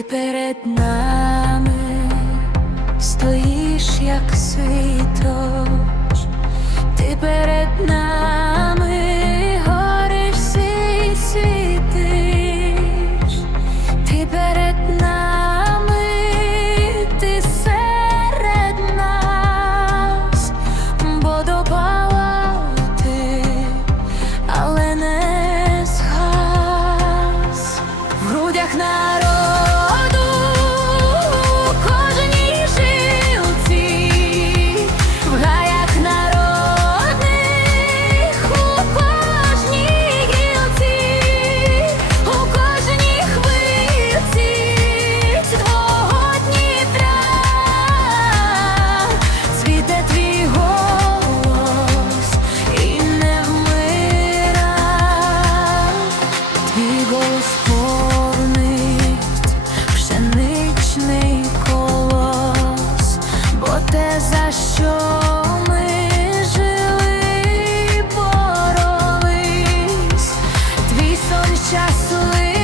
Ти перед нами стоїш, як світоч, ти перед нами гориш свій світиш, ти перед нами, ти серед нас, бо допала ти, але не згас. В грудях народ. за що ми жили боролись, твій сон щасливий.